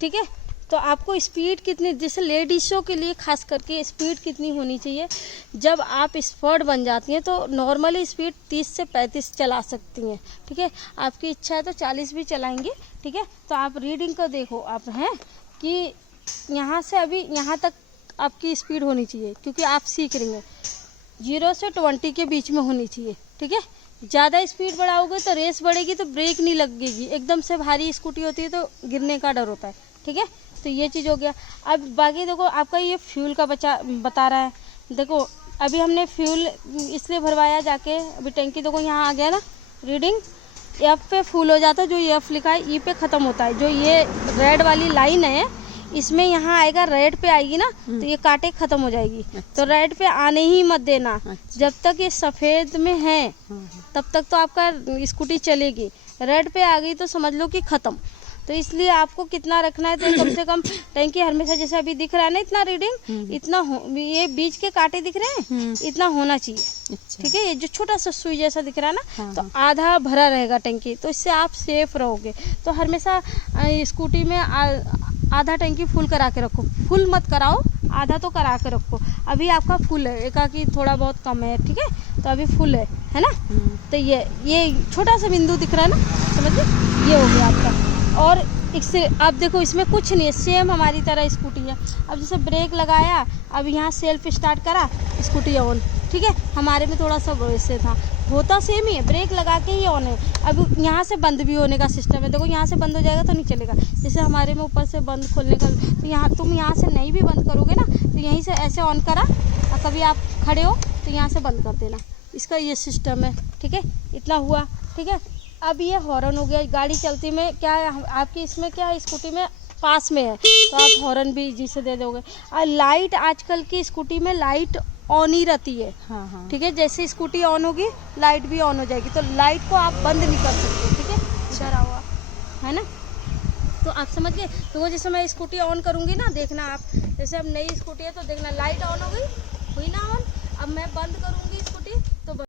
ठीक है। तो आपको स्पीड कितनी, जैसे लेडीज़ों के लिए खास करके स्पीड कितनी होनी चाहिए, जब आप एक्सपर्ट बन जाती हैं तो नॉर्मली स्पीड 30 से 35 चला सकती हैं, ठीक है। आपकी इच्छा है तो 40 भी चलाएंगे, ठीक है। तो आप रीडिंग को देखो आप हैं कि यहाँ से अभी यहाँ तक आपकी स्पीड होनी चाहिए, क्योंकि आप सीख रही हैं। 0 से 20 के बीच में होनी चाहिए, ठीक है। ज़्यादा स्पीड बढ़ाओगे तो रेस बढ़ेगी तो ब्रेक नहीं लगेगी, एकदम से भारी स्कूटी होती है तो गिरने का डर होता है, ठीक है। तो ये चीज़ हो गया। अब बाकी देखो आपका ये फ्यूल का बता रहा है। देखो अभी हमने फ्यूल इसलिए भरवाया जाके, अभी टैंकी देखो यहाँ आ गया ना, रीडिंग एफ पे फुल हो जाता है, जो एफ लिखा है ई पे ख़त्म होता है। जो ये रेड वाली लाइन है इसमें यहाँ आएगा, रेड पे आएगी ना तो ये कांटे ख़त्म हो जाएगी। तो रेड पे आने ही मत देना। जब तक ये सफ़ेद में है तब तक तो आपका स्कूटी चलेगी। रेड पे आ गई तो समझ लो कि ख़त्म। तो इसलिए आपको कितना रखना है, तो कम से कम टैंकी हमेशा, जैसे अभी दिख रहा है ना इतना रीडिंग, इतना ये बीच के कांटे दिख रहे हैं, इतना होना चाहिए, ठीक है। ये जो छोटा सा सुई जैसा दिख रहा है ना, तो आधा भरा रहेगा टैंकी, तो इससे आप सेफ रहोगे। तो हमेशा स्कूटी में आधा टैंकी फुल करा के रखो, फुल मत कराओ, आधा तो करा के रखो। अभी आपका फुल है, एकाकी थोड़ा बहुत कम है, ठीक है। तो अभी फुल है ना। तो ये छोटा सा बिंदु दिख रहा है ना, समझिए, ये हो गया आपका। और इससे आप देखो इसमें कुछ नहीं है, सेम हमारी तरह स्कूटी है। अब जैसे ब्रेक लगाया, अब यहाँ सेल्फ स्टार्ट करा, स्कूटी ऑन, ठीक है। हमारे में थोड़ा सा वैसे था, होता सेम ही है, ब्रेक लगा के ही ऑन है। अब यहाँ से बंद भी होने का सिस्टम है, देखो यहाँ से बंद हो जाएगा तो नहीं चलेगा। जैसे हमारे में ऊपर से बंद खोलने का, तो यहाँ तुम यहाँ से नहीं भी बंद करोगे ना, तो यहीं से ऐसे ऑन करा, और कभी आप खड़े हो तो यहाँ से बंद कर देना, इसका ये सिस्टम है, ठीक है। इतना हुआ, ठीक है। अब ये हॉर्न हो गया, गाड़ी चलती में क्या है आपकी, इसमें क्या है, स्कूटी में पास में है तो आप हॉर्न भी इजी से दे दोगे। और लाइट, आजकल की स्कूटी में लाइट ऑन ही रहती है, ठीक है। जैसे स्कूटी ऑन होगी लाइट भी ऑन हो जाएगी, तो लाइट को आप बंद नहीं कर सकते, ठीक है। इधर हुआ है ना, तो आप समझ गए। तो जैसे मैं स्कूटी ऑन करूँगी ना, देखना आप, जैसे अब नई स्कूटी है तो देखना लाइट ऑन हो गई, हुई ना ऑन। अब मैं बंद करूँगी स्कूटी